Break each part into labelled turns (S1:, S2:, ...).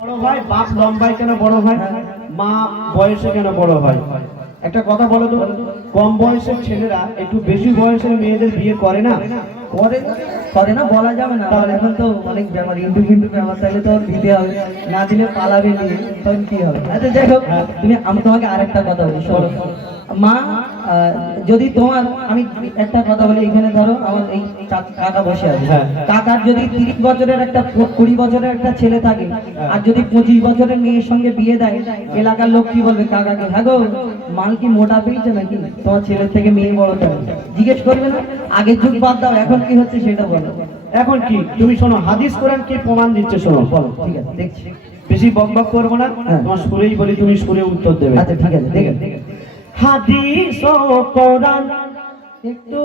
S1: বড় ভাই বাপ লম্বায় কেন বড় হয় মা বয়সে কেন বড় হয় একটা কথা বলো তো কম বয়সের ছেলেরা একটু বেশি বয়সের মেয়েদের বিয়ে করে না?
S2: করে করে না বলা যাবে না। তাহলে এখন তো অনেক ব্যাপার ইন্টু কিন্তু ব্যাপার তাহলে তো দিতে হবে। না দিলে পালাবে নিয়ে তখন কি হবে? আচ্ছা যাই তুমি আমি তোমাকে আরেকটা কথা বলি শোনো। মা যদি তোমার আমি একটা কথা বলি এখানে ধরো আমার এই কাকা বসে আছে।
S1: হ্যাঁ।
S2: কাকার যদি তিরিশ বছরের একটা কুড়ি বছরের একটা ছেলে থাকে আর যদি পঁচিশ বছরের মেয়ের সঙ্গে বিয়ে দেয় এলাকার লোক কি বলবে কাকাকে? হ্যাঁ গো মাল কি মোটা পেয়েছে নাকি? তোমার ছেলের থেকে মেয়ে বড় জিজ্ঞেস করবে না? আগের যুগ বাদ দাও এখন কি হচ্ছে সেটা বলো।
S1: এখন কি? তুমি শোনো হাদিস কোরআন কি প্রমাণ দিচ্ছে শোনো? বলো
S2: ঠিক আছে দেখছি।
S1: বেশি বক বক করব না
S2: হ্যাঁ।
S1: তোমার সুরেই বলি তুমি সুরে উত্তর দেবে।
S2: আচ্ছা ঠিক আছে ঠিক আছে
S1: হাদিস ও কোরআন।
S2: একটু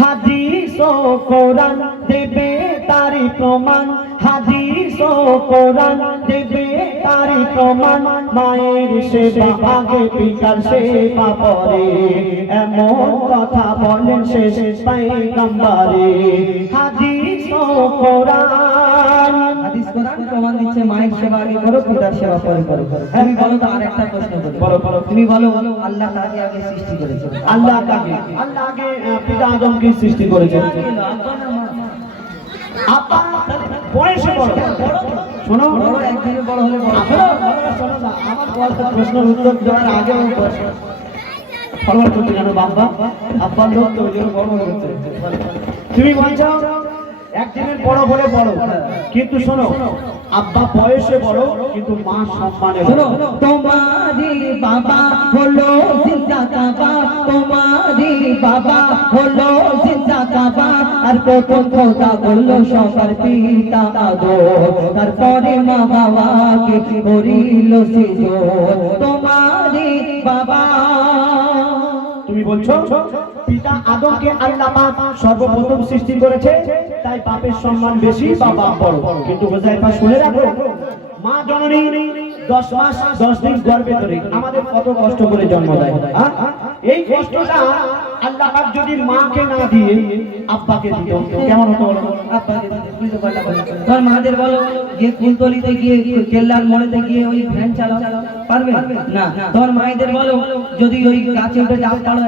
S1: হাদিস ও কোরআন দেবে তারি প্রমাণ। হাদিস ও কোরআন দেবে তারি প্রমাণ। মায়ের সেবা আগে, পিতার সেবা পরে। এমন কথা বলেন শেষ পাইগাম্বারে। হাদিস ও কোরআন
S2: প্রমাণ দিচ্ছে মায়ের সেবা আগে করো পিতার সেবা পরে করো। তুমি বলো তো আরেকটা প্রশ্ন করি। তুমি বলো আল্লাহ কাকে আগে সৃষ্টি করেছে।
S1: আল্লাহ কাকে আল্লাহ আগে পিতা আদমকে সৃষ্টি করেছেন আপা বয়সে বড় শোনো
S2: বড় একদিনে বড় হলে বড়।
S1: শোনো, না, আমার প্রশ্নের উত্তর দেওয়ার আগে আমি প্রশ্ন ফরওয়ার্ড করতে বাবা আব্বার লোক তো বড় করছে তুমি বলছো একদিনের বড় বলে বড়। কিন্তু শোনো আব্বা বয়সে বড় কিন্তু মা সম্মানে
S2: শোনো তোমারি বাবা হলো জিন্দা কাবা তোমারি বাবা হলো জিন্দা কাবা আর প্রথম খোদা বলল সবার পিতা আদর। তারপরে মা বাবাকে করিল সিজোর তোমারি বাবা।
S1: তুমি বলছো? পিতা আদমকে আল্লাহ পাক সর্বপ্রথম সৃষ্টি করেছে, তাই বাপের সম্মান বেশি বা বাপ বড়। কিন্তু হোজাইফা শুনে রাখো, মা জননী দশ মাস, দশ দিন গর্ভে ধরে আমাদের কত কষ্ট করে জন্ম দেয় হ্যাঁ? এই কষ্টটা আল্লাহ যদি মাকে না দিয়ে আব্বাকে দিত, কেমন হতো
S2: মাদের বলো কুলতলিতে গিয়ে, কেল্লার মোড়েতে গিয়ে ওই পারবে? না। তোমার মায়েদের বলো, যদি ওই গাছে উঠে জাপ পাড়ো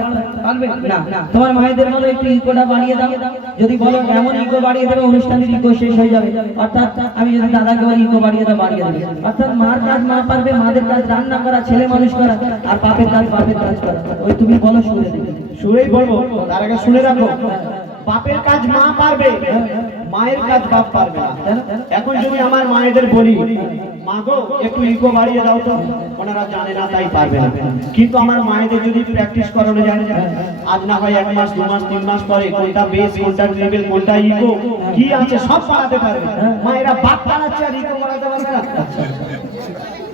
S2: পারবে? না। তোমার মায়েদের বলো, একটু ইকোটা বাড়িয়ে দাও। যদি বলো, এমন ইকো বাড়িয়ে দেবে, অনুষ্ঠানের ইকো শেষ হয়ে যাবে। অর্থাৎ আমি যদি দাদাকে বলি, ইকো বাড়িয়ে দাও, বাড়িয়ে দেবে। অর্থাৎ মার কাজ মা পারবে, মাদের কাজ রান্না করা, ছেলে মানুষ করা, আর বাপের কাজ বাপের কাজ করা। ওই তুমি বলো শুনে
S1: শুনেই বলব, তার আগে শুনে রাখো। বাপের কাজ মা পারবে, মায়ের কাজ বাপ পারবে না। এখন যদি আমার মায়েদের বলি, মা গো, একটু ইকো বাড়িয়ে দাও তো। ওনারা জানে না, তাই পারবে না। কিন্তু আমার মায়েদের যদি প্র্যাকটিস করানো যায়, আজ না হয় এক মাস, দু মাস, তিন মাস পরে, কোনটা বেস কোনটা লেভেল কোনটা ইকো কি আছে, সব পারাতে পারবে। মায়েরা বাপ পারাচ্ছে আর ইকো বাড়াতে পারবে না।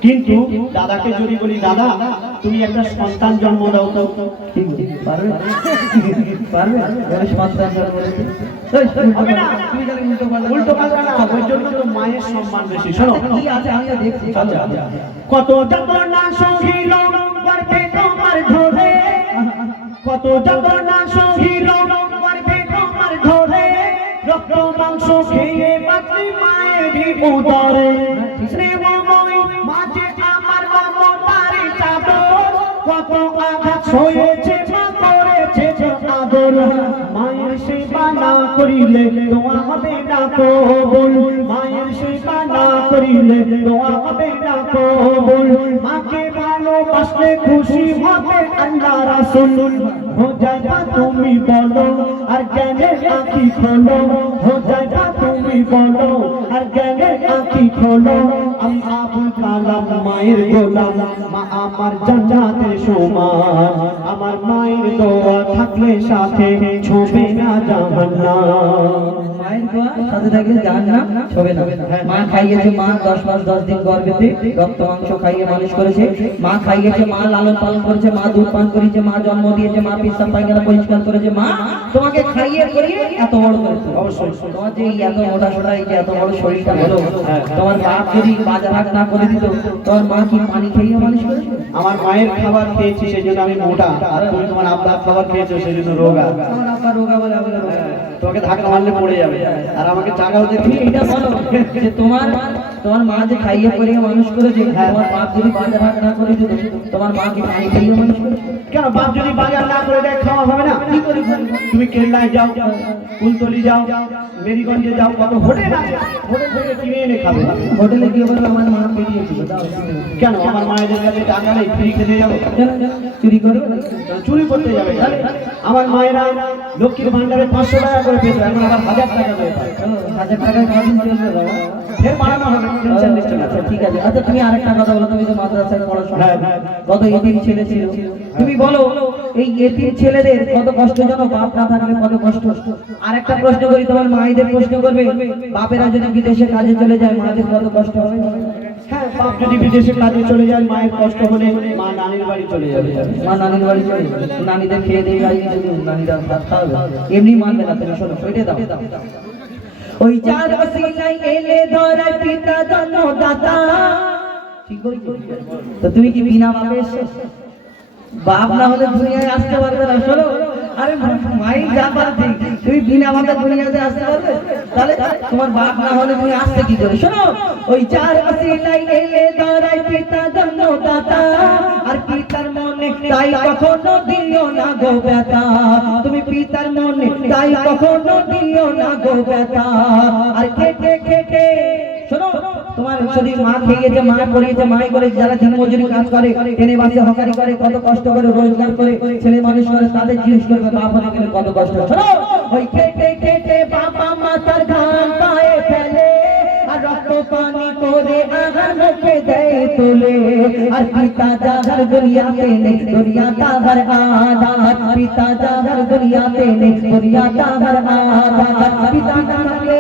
S1: কিন্তু দাদাকে যদি বলি দাদা তুমি একটা সন্তান জন্ম দাও তো।
S2: পারবে? পারবে? সন্তান জন্ম
S1: না।
S2: তুমি উল্টো পাল্টা
S1: না ওই জন্য তো মায়ের সম্মান বেশি। শোনো।
S2: কি আছে আমিও দেখছি।
S1: কত যন্ত্রণা সহিল গর্ভে তোমার ধরে। কত যন্ত্রণা সহিল গর্ভে তোমার ধরে। রক্ত মাংস খেয়ে বাঁচি মায়েরই উদরে স্নেহময় মাঝে আমার মমতারি চাদর কত আঘাত সয়েছে মা করেছে আদর। মায়ের সেবা না করিলে তোমার হবে না কবুল মায়ের সেবা না দোয়া হবে না কবুল। মাকে ভালোবাসলে খুশি হবে আল্লাহ রাসূল। হো যাবা তুমি বলো, আর জ্ঞানে আঁখি খোলো। হো যাবা তুমি বলো, আর জ্ঞানে আঁখি খোলো। আমি আবুল কালাম মায়ের গোলাম, মা আমার জান্নাতের সমান আমার মায়ের দোয়া থাকলে সাথে ছবে না জাহান্নাম।
S2: দোয়া সাথে থাকে না মা খাইয়েছে মা দশ মাস দশ দিন গর্ভেতে রক্ত মাংস খাইয়ে মানুষ করেছে। মা খাইয়েছে মা লালন পালন করেছে মা দুধ পান করেছে মা জন্ম দিয়েছে মা পিসাব পায়খানা পরিষ্কার করেছে। মা তোমাকে খাইয়ে করিয়ে এত বড় করেছে।
S1: অবশ্যই।
S2: তোমার যে এত মোটা সোটা এই যে এত বড় শরীরটা হলো তোমার বাপ যদি বাজার হাট না করে দিত তোমার মা কি পানি খাইয়ে মানুষ করেছে
S1: আমার মায়ের খাবার খেয়েছি সেই জন্য আমি মোটা। আর তুমি তোমার আব্বার খাবার খেয়েছো সেই জন্য রোগা।
S2: আমার আব্বা রোগা বলে আমাকে রোগা।
S1: তোমাকে ধাক্কা মারলে পড়ে যাবে। আর আমাকে চাকা হতে
S2: তুমি এটা বলো যে তোমার তোমার মা যে খাইয়ে পরিয়ে মানুষ করেছে তোমার বাপ যদি বাজার হাট না করে দিত তোমার মা কি খাইয়ে পরিয়ে মানুষ করেছে?
S1: কেন বাপ যদি বাজার না করে দেয় খাওয়া হবে না?
S2: করে?
S1: তুমি কেল্লায় যাও কুলতলি যাও মেরিগঞ্জে যাও কত হোটেল হোটেল থেকে কিনে এনে খাবে।
S2: হোটেলে গিয়ে বলবে আমার মা পেরিয়েছিল দাও
S1: কেন? আমার মায়েদের কাছে টাকা নেই ফ্রি খেতে যাব।
S2: চুরি করে
S1: চুরি করতে যাবে। আমার মায়েরা লক্ষ্মীর ভান্ডারে পাঁচশো টাকা করে পেত এখন আবার হাজার টাকা করে
S2: হাজার টাকায় কদিন চলবে বাবা?
S1: ফের বাড়ানো হবে
S2: আচ্ছা ঠিক আছে। আচ্ছা তুমি আরেকটা কথা বলো তুমি তো মাদ্রাসায় পড়াশোনা। কত এতিম ছেলে ছিল তুমি বলো এই এতিম ছেলেদের কত কষ্ট জানো? বাপ না থাকলে কত কষ্ট? আরেকটা প্রশ্ন করি তোমার মায়েদের প্রশ্ন করবে বাপেরা যদি বিদেশে কাজে চলে যায় মায়েদের কত কষ্ট হবে
S1: হ্যাঁ বাপ যদি বিদেশে কাজে চলে যায় মায়ের কষ্ট হলে মা নানির বাড়ি চলে যাবে।
S2: মা নানির বাড়ি চলে নানিদের খেয়ে দিয়ে গাড়ি নানিরা ভাত খাওয়াবে এমনি মানবে না তুমি শোনো ওইটাই দাও। ওই চার অসিলাই এলে ধরায় পিতা জন্ম ঠিক তো তুমি কি বিনা বাপে এসছো? বাপ না হলে দুনিয়ায় আসতে পারবে না, শোনো। আরে মাই যা পারছি তুমি বিনা বাপে দুনিয়াতে আসতে পারবে? তাহলে তোমার বাপ না হলে তুমি আসতে কি করে? শোনো। ওই চার অসিলাই এলে ধরায় পিতা জন্ম দাতা আর পিতার মনে তাই কখনো দিও না গো ব্যথা। তুমি পিতার মনে তাই কখনো দিও না গো ব্যথা। আর কেটে কেটে শোনো। তোমার যদি মা খেয়েছে, মা করিয়েছে, মাই করে যারা দিন মজুরি কাজ করে ট্রেনে বাসে হকারি করে, কত কষ্ট করে, রোজগার করে, ছেলে মানুষ করে, তাদের জিনিস করবে বাপ হলে গেলে কত কষ্ট শোনো, ওই কেটে কেটে বাবা মাতার ধান পায়ে ফেলে, আর রক্ত পানি করে আহার মুখে দেয় তোলে। আর পিতা যাহার দুনিয়াতে নেই, দুনিয়া তাহার আধার পিতা যাহার দুনিয়াতে নেই, দুনিয়া তাহার আধার পিতা হাজার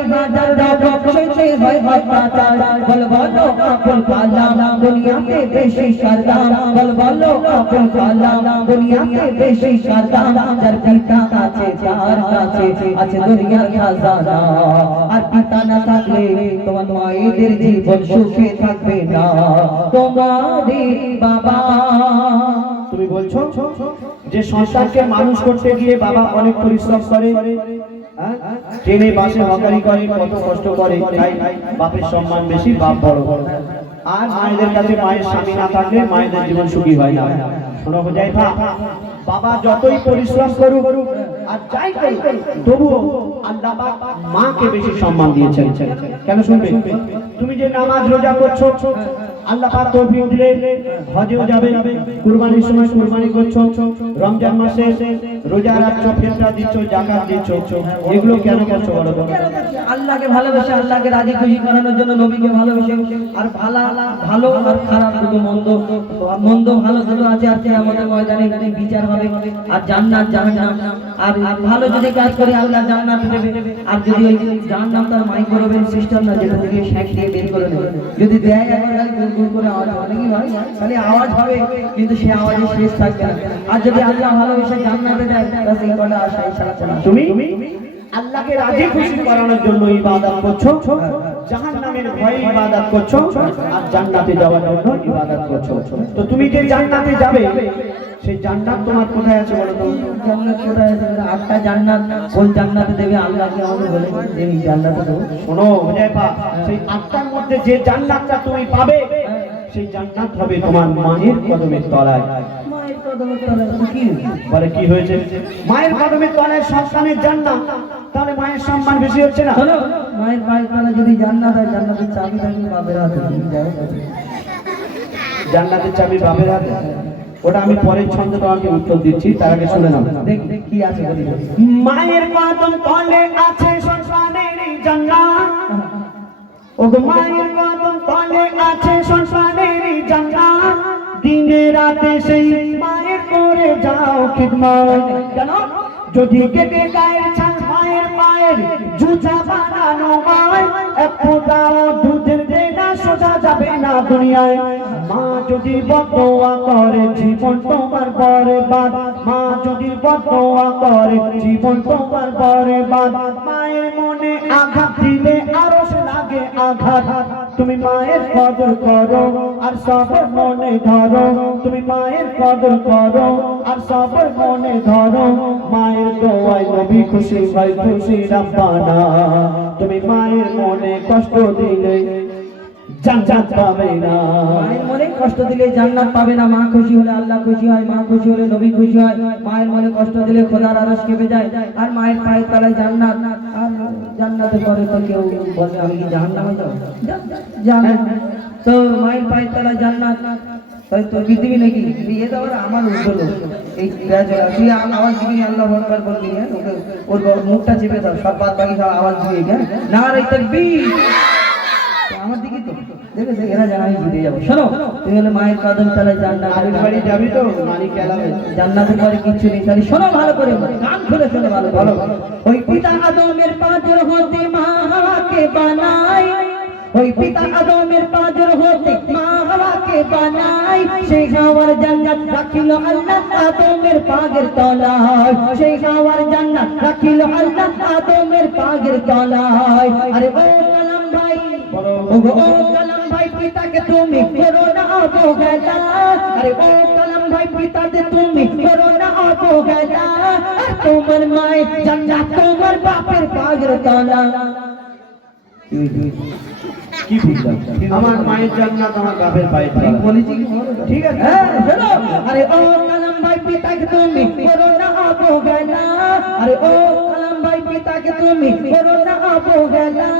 S2: রকম সইতে হয় অত্যাচার বল, বলো আপন কালাম দুনিয়াতে বেশি সারদাম। বল, বলো আপন কালাম দুনিয়াতে বেশি সারদাম। যার পিতা আছে তার কাছে আছে দুনিয়ার খাজানা। আর পিতা না থাকলে তোমার মায়েদের জীবন সুখে থাকবে না। তোমারই বাবা।
S1: তুমি বলছো? যে সংসারকে মানুষ করতে গিয়ে বাবা অনেক পরিশ্রম করে। হ্যাঁ? ট্রেনে বাসে হকারি করে, কত কষ্ট করে, তাই বাপের সম্মান বেশি, বাপ বড় আর মায়েদের কাছে মায়ের স্বামী না থাকলে মায়েদের জীবন সুখী হয় না। শোনো বোঝাই বাবা যতই পরিশ্রম করুক আর যাই করুক, তবুও আল্লাহ মাকে বেশি সম্মান দিয়েছেন। কেন শুনবে? তুমি যে নামাজ রোজা করছ, আল্লাহ পাক তৌফিক দিলে হজেও যাবে, কুরবানির সময় কুরবানি করছ, রমজান মাসে রোজা রাখছো ফিতরা দিচ্ছ, জাকাত দিচ্ছ, এগুলো কেন করছ বলো
S2: আল্লাহকে ভালোবেসে, আল্লাহকে রাজি খুশি করানোর জন্য নবীকে ভালোবেসে। আর ভালো ভালো আর খারাপ দুটো মন্দ মন্দ ভালো দুটো আছে আর আমাদের ময়দানে বিচার হবে? আর জান্নাত, জাহান্নাম। আর ভালো যদি কাজ করি, আল্লাহ জান্নাত দেবে। আর যদি ওই জাহান্নাম তার মাইক করবেন সিস্টেম না যেটা থেকে শ্যাক দিয়ে বের করে দেবে। যদি দেয় একবার গুল করে আওয়াজ হবে। কি হয় খালি আওয়াজ হবে, কিন্তু সে আওয়াজে শেষ থাকবে না। আর যদি আল্লাহ ভালোবেসে জান্নাতে দেয় কটা আশা
S1: তুমি? আল্লাহকে রাজি খুশি করানোর জন্য ইবাদত করছ? জাহান্নামের ভয়ে ইবাদত করছ? আর জান্নাতে যাওয়ার জন্য ইবাদত করছ। তো তুমি যে জান্নাতে যাবে সেই জান্নাত তোমার কোথায় আছে বলো তো?
S2: জান্নাত কোথায় আছে? আটটা জান্নাত কোন জান্নাতে দেবে আল্লাহকে আমাদের বলে দেবে জান্নাতে দেবো।
S1: শোনো হুজাইফা সেই আটটার মধ্যে যে জান্নাতটা তুমি পাবে সেই জান্নাত হবে তোমার মায়ের কদমের তলায়। বলে কি হয়েছে? মায়ের কদমের তলায় সন্তানের জান্নাত। তাহলে মায়ের সম্মান বেশি হচ্ছে না?
S2: শোনো মায়ের পায়ের তলায় যদি জান্নাত হয় জান্নাতের চাবি থাকবে বাপের হাতে
S1: জান্নাতের চাবি বাপের হাতে? ওটা আমি পরের ছন্দ তোমাকে উত্তর দিচ্ছি তার আগে শুনে নাও।
S2: কি আছে।
S1: মায়ের কদম তলে আছে সন্তানের জান্নাত। ওগো মায়ের কদম তলে আছে সন্তানের জান্নাত। দিনে রাতে সেই মায়ের করে যাও খিদমত কেন যদি কেটে গায়ের ছাল মায়ের মায়ের জুতা বানানো মায় এক ফোঁটাও দুধের দেনা সোজা যাবে না দুনিয়ায়। মা যদি বদোয়া করে, জীবন তোমার মা যদি বদোয়া করে, জীবন তোমার মায়ের মনে আঘাত দিলে আরও লাগে আঘাত। তুমি মায়ের কদর করো, আর সবর মনে ধরো। তুমি মায়ের কদর করো, আর সবর মনে ধরো। মায়ের দোয়ায় নবী খুশি হয়, খুশি রাব্বানা। তুমি মায়ের মনে কষ্ট দিলে জান্নাত পাবে না।
S2: মায়ের মনে কষ্ট দিলে জান্নাত পাবে না। মা খুশি হলে আল্লাহ খুশি হয় মা খুশি হলে নবী খুশি হয়। মায়ের মনে কষ্ট দিলে খোদার আরশ কেঁপে যায়। আর মায়ের পায়ের তলায় জান্নাত। আর জান্নাতের পরে তো কেউ বলে আমি কি জাহান্নামে যাব? জান্নাত। তো মায়ের পায়ের তলায় জান্নাত। তাই তোর পৃথিবী নাকি বিয়ে দেওয়ার আমার উদ্যোগ এই তুই আওয়াজ দিবি আল্লাহ হ্যাঁ? ওর মুখটা চেপে দাও সব বাদ বাকি সব আওয়াজ দিয়ে হ্যাঁ? না রে তকবীর। দেখে দেখে এরা জানা আমি জিতে যাব। শোনো তুমি হলে মায়ের কদম তলায় জান্নাত
S1: বাড়ি যাবি। তো নানি কেলাবে
S2: জান্নাতের পরে কিচ্ছু নেই তাহলে শোনো ভালো করে কান খুলে শোনো ভালো ভালো ওই পিতা আদমের পাঁচর হতে মা বানাই ওই পিতা আদমের পাঁচর হতে মা হাওয়াকে বানাই। সেই হাওয়ার জান্নাত রাখিল আল্লাহ আদমের পাগের তলায়। সেই হাওয়ার জান্নাত রাখিল আল্লাহ আদমের পাগের তলায়। আরে ও কালাম ভাই ও কালাম পিতাকে তুমি করো না অবহেলা আরে ও কালাম ভাই পিতাকে তুমি করো না অবহেলা আর তোমার মায়ের জান্নাত তোমার বাপের পাগের তলা
S1: কি বুঝলাম আমার মায়ের জান্নাত আমার বাপের পায়ে
S2: ঠিক বলেছি
S1: ঠিক আছে
S2: হ্যাঁ শোনো আরে ও কালাম ভাই পিতাকে তুমি করো না অবহেলা আরে ও কালাম ভাই পিতাকে তুমি করো না অবহেলা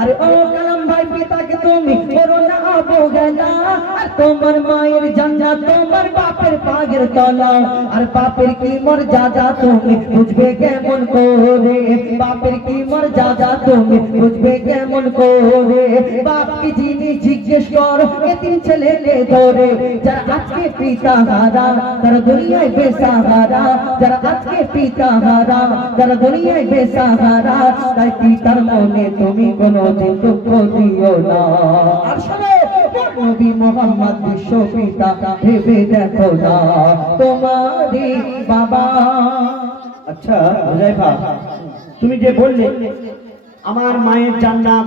S2: আরে ও কালাম ভাই পিতাকে তুমি করো না অবহেলা, আর তোমার মায়ের জান্নাত তোমার বাপের পাগের তলা। আর বাপের কি মর্যাদা তুমি বুঝবে কেমন করে? বাপের কি মর্যাদা তুমি বুঝবে কেমন করে? বাপ কি জিনিস জিজ্ঞেস কর, এতিম ছেলেকে ধরে? যারা আজকে পিতা হারা তারা দুনিয়ায় বেসাহারা যারা আজকে পিতা হারা যারা দুনিয়ায় বেসাহারা তাই পিতার মনে তুমি কোনো দিন দুঃখ দিও না। আর শোনো নবী মোহাম্মদ বিশ্ব পিতা ভেবে দেখো না তোমারই বাবা।
S1: আচ্ছা হুজাইফা তুমি যে বললে আমার মায়ের জান্নাত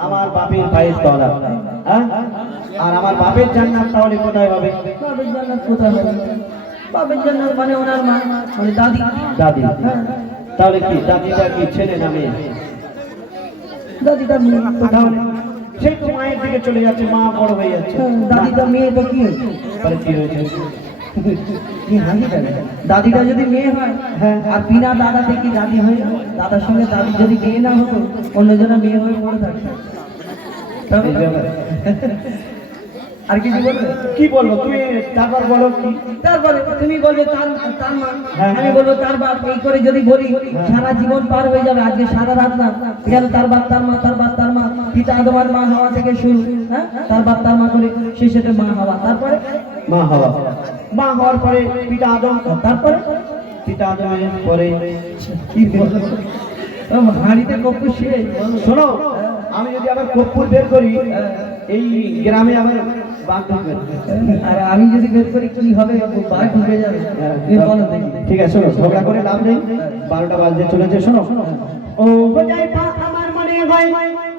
S1: আমার বাপের পায়ের তলা হ্যাঁ? আর আমার বাপের জান্নাত তাহলে কোথায় হবে?
S2: বাবের জান্নাত কোথায় হবে? বাবের জান্নাত মানে ওনার মা মানে দাদি।
S1: দাদি।
S2: হ্যাঁ।
S1: তাহলে কি দাদিটা কি ছেলে না মেয়ে?
S2: দাদিটা মেয়ে।
S1: সেই তো মায়ের দিকে চলে যাচ্ছে মা বড় হয়ে যাচ্ছে।
S2: হ্যাঁ, দাদিটা মেয়ে তো কি
S1: কি
S2: কি হাসি দাদিটা যদি মেয়ে হয়
S1: হ্যাঁ।
S2: আর বিনা দাদাতে কি দাদি হয় দাদার সঙ্গে দাদি যদি বিয়ে না হতো অন্যজনের মেয়ে হয়ে পড়ে থাকতো। আর কিছু বলবে?
S1: কি বলব তুমি তারপর বলো কি?
S2: তারপরে তুমি বলবে তার তার মা।
S1: হ্যাঁ।
S2: আমি বলব তার বাপ এই করে যদি বলি সারা জীবন পার হয়ে যাবে আজকে সারা রাত না কেন তার বাপ তার মা তার বাপ তার মা। পিতা আদমার মা হাওয়া থেকে শুরু হ্যাঁ তার বাপ তার মা করে শেষেতে মা হাওয়া তারপরে
S1: মা হওয়া মা হওয়ার পরে পিতা আদম
S2: তারপরে
S1: পিতা আদমের পরে
S2: কি হাঁড়িতে কপ্পু শেষ বলো।
S1: শোনো আমি যদি আবার কর্পূর বের করি এই গ্রামে ঢুকবে
S2: আর আমি যদি বের করি কি হবে বাঘ ঢুকে যাবে
S1: ঠিক আছে শোনো ঝগড়া করে লাভ নেই বারোটা বাজতে চলেছে শোনো ও পা আমার মনে হয়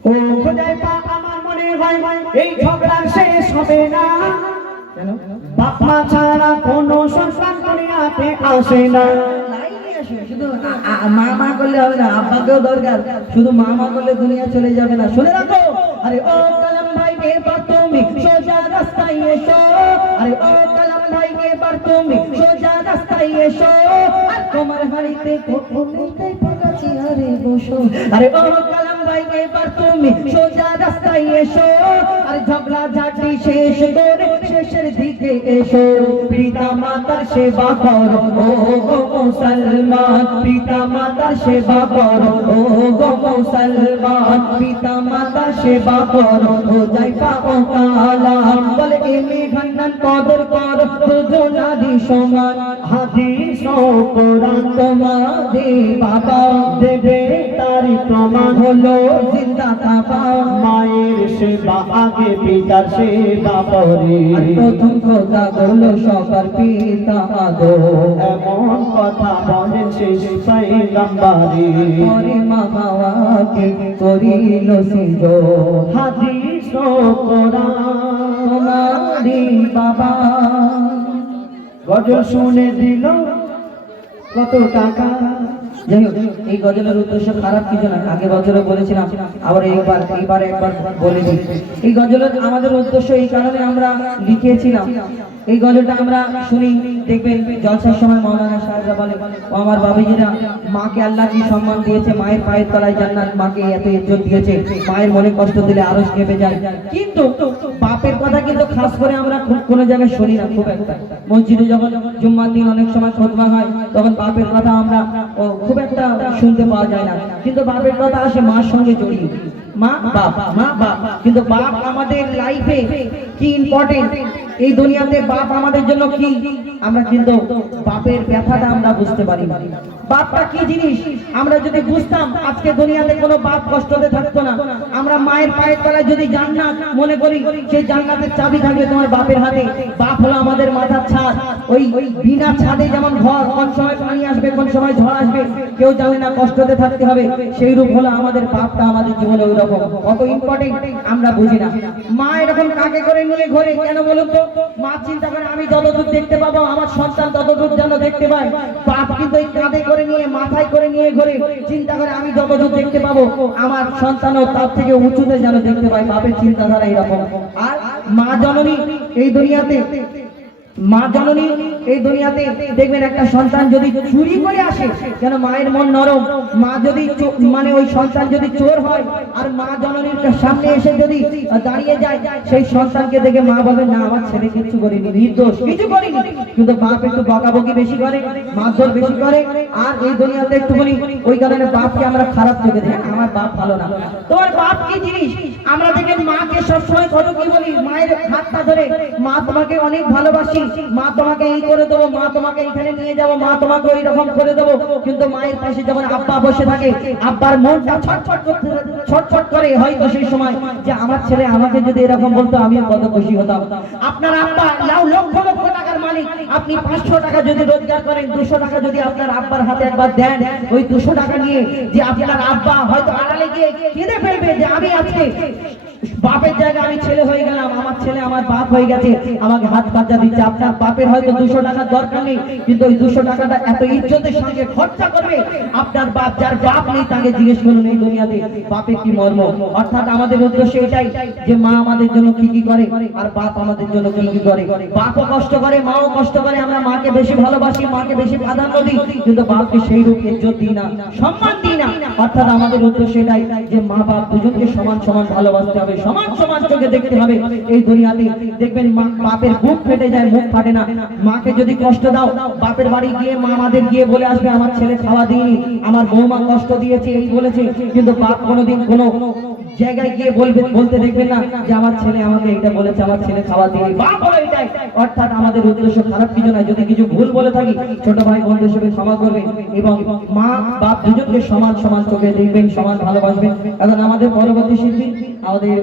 S1: ও খোঁজাই পা আমার মনে হয় এই ঝগড়া শেষ হবে না
S2: কেন
S1: বাপ মা ছাড়া কোনো সন্তান দুনিয়াতে আসে না
S2: শুধু মা মা করলে হবে না আব্বাকেও দরকার শুধু মা মা করলে দুনিয়া চলে যাবে না শুনে রাখো আরে ও কালাম ভাই এবার তুমি সোজা রাস্তায় এসো আরে ও কালাম ভাই এবার তুমি সোজা রাস্তায় এসো আর তোমার হাড়িতে কখনোতে পকাছি আরে বসো আরে ও কালাম ভাই এবার তুমি সোজা রাস্তায় এসো। আর ঝগড়া ঝাটি শেষ করে শেষের দিকে এসো। পিতা মাতার সেবা করো, ও গো মুসলমান। পিতা মাতার সেবা করো, ও গো মুসলমান। পিতা মাতার সেবা করো, ও যাই ও কালাম বলে এমনি কদর করো দুজনারি সমান।
S1: হাদিস ও কোরআন
S2: তোমাদের বাবা।
S1: দেবে তারি প্রমাণ
S2: হলো জিন্দা কাবা।
S1: মায়ের সেবা আগে পিতার সেবা পরে।
S2: প্রথম খোদা হলো সবার পিতা আদো
S1: এমন কথা বলেন শেষ পৈগম্বরে
S2: পরে মা বাবাকে করিল সিজো
S1: হাদিস ও কোরআন গজল শুনে কত টাকা।
S2: এই গজলের উদ্দেশ্য খারাপ কিছু না। আগে বছরে বলেছিলাম, আবার এইবার এইবার একবার বলে এই গজলের আমাদের উদ্দেশ্য এই কারণে আমরা লিখেছিলাম। এই গজলটা আমরা শুনি, দেখবেন জলসার সময় মৌলানা সাহেবরা বলে, ও আমার বাবাজিরা, মাকে আল্লাহ কি সম্মান দিয়েছে? মায়ের পায়ের তলায় জান্নাত মাকে এত ইজ্জত দিয়েছে। মায়ের মনে কষ্ট দিলে আরও কেঁপে যায়। কিন্তু বাপের কথা কিন্তু খাস করে আমরা খুব কোনো জায়গায় শুনি না, খুব একটা। মসজিদে যখন জুম্মার দিন অনেক সময় খোদবা হয়, তখন বাপের কথা আমরা খুব একটা শুনতে পাওয়া যায় না। কিন্তু বাপের কথা আসে মার সঙ্গে জড়িয়ে। মা, বাপ মা, বাপ। কিন্তু বাপ আমাদের লাইফে কি ইম্পর্টেন্ট এই দুনিয়াতে বাপ আমাদের জন্য কি? আমরা কিন্তু বাপের ব্যথাটা আমরা বুঝতে পারি বাপটা কি জিনিস? আমরা যদি বুঝতাম আজকে দুনিয়াতে কোনো বাপ কষ্টতে থাকতো না। আমরা মায়ের পায়ের তলায় যদি জান্নাত মনে করি, সেই জান্নাতের চাবি থাকবে তোমার বাপের হাতে। বাপ হলো আমাদের মাথার ছাদ। ওই বিনা ছাদে যেমন ঘর, কোন সময় পানি আসবে, কোন সময় ঝড় আসবে, কেউ জানে না কষ্টতে থাকতে হবে। সেই রূপ হলো আমাদের বাপটা আমাদের জীবনে ওই রকম কত ইম্পর্টেন্ট আমরা বুঝি না। মা এরকম কাকে করে নিয়ে ঘরে? কেন বলুন তো? মা চিন্তা করে, আমি যতদূর দেখতে পাবো আমার সন্তান যতদূর যেন দেখতে পায়। বাপ কিন্তু কাঁধে করে নিয়ে, মাথায় করে নিয়ে ঘরে চিন্তা করে আমি যতদূর দেখতে পাবো, আমার সন্তানও তার থেকে উঁচুতে যেন দেখতে পায়। বাপের চিন্তাধারা এরকম। আর মা জননী এই দুনিয়াতে মা জননী এই দুনিয়াতে দেখবেন একটা সন্তান যদি চুরি করে আসে কেন মায়ের মন নরম। মা যদি মানে ওই সন্তান যদি চোর হয়, আর মা জননীর সামনে এসে যদি দাঁড়িয়ে যায়, সেই সন্তানকে দেখে মা বলে, না, আমার ছেলে কিছু করিনি, নির্দোষ, কিছু করিনি। কিন্তু বাপ একটু বকাবকি বেশি করে, মারধর বেশি করে, আর এই দুনিয়াতে একটুখানি ওই কারণে বাপকে আমরা খারাপ চোখে দেখি। আমার বাপ ভালো না। তোমার বাপ কি জিনিস? আমরা দেখে মাকে সবসময় কত কি বলি, মায়ের হাতটা ধরে, মা তোমাকে অনেক ভালোবাসি। মা তোমাকে এই করে দেবো, মা তোমাকে এখানে নিয়ে যাব, মা তোমাকে ওই রকম করে দেবো। কিন্তু মায়ের পাশে যখন আব্বা বসে থাকে, আব্বার মনটা ছটফট করতে ছটফট করে। হয়তো সেই সময় যে আমার ছেলে আমাকে যদি এরকম বলতো, আমিও কত খুশি হতাম। আপনার আব্বা লাউ লক্ষ লক্ষ টাকার মালিক। আপনি পাঁচশো টাকা যদি রোজগার করেন, দুশো টাকা যদি আপনার আব্বার হাতে একবার দেন, ওই দুশো টাকা নিয়ে যে আপনার আব্বা হয়তো আড়ালে গিয়ে কেঁদে ফেলবে যে, আমি আজকে বাপের জায়গায় আমি ছেলে হয়ে গেলাম, আমার ছেলে আমার বাপ হয়ে গেছে, আমাকে হাত পাজ্জা দিচ্ছে, আপনার বাপের হয়তো দুশো টাকার দরকার নেই, কিন্তু ওই দুশো টাকাটা এত ইজ্জতের সঙ্গে খরচা করবে, আপনার বাপ যার বাপ নেই তাকে জিজ্ঞেস করুন এই দুনিয়াতে, বাপের কি মর্ম? অর্থাৎ আমাদের উদ্দেশ্য এটাই যে মা আমাদের জন্য কি কি করে, আর বাপ আমাদের জন্য কি কি করে। বাপও কষ্ট করে, মাও কষ্ট করে, আমরা মাকে বেশি ভালোবাসি, মাকে বেশি প্রাধান্য দিই, কিন্তু বাপকে সেই রূপ ইজ্জত দিই না, সম্মান দিই না। অর্থাৎ আমাদের উদ্দেশ্য এটাই যে মা বাপ দুজনকে সমান সমান ভালোবাসতে হবে। সমাজ সমান চোখে দেখতে হবে। এই দুনিয়াতে দেখবেন মা, বাপের বুক ফেটে যায়, মুখ ফাটে না। মাকে যদি কষ্ট দাও, বাপের বাড়ি গিয়ে মা আমাদের গিয়ে বলে আসবে, আমার ছেলে খাওয়া দিইনি, আমার বৌমা কষ্ট দিয়েছে, এই বলেছে। কিন্তু বাপ কোনোদিন কোনো জায়গায় গিয়ে বলবে, বলতে দেখবেন না যে আমার ছেলে আমাকে এটা বলেছে, আমার ছেলে খাওয়া দিয়ে বাপ বলো এটাই। অর্থাৎ আমাদের উদ্দেশ্য খারাপ কিছু নয়, যদি কিছু ভুল বলে থাকি, ছোট ভাই বন্ধু হিসেবে ক্ষমা করবেন এবং মা, বাপ দুজনকে সমান সমান চোখে দেখবেন, সমান ভালোবাসবেন। কারণ আমাদের পরবর্তী শিল্পী আমাদের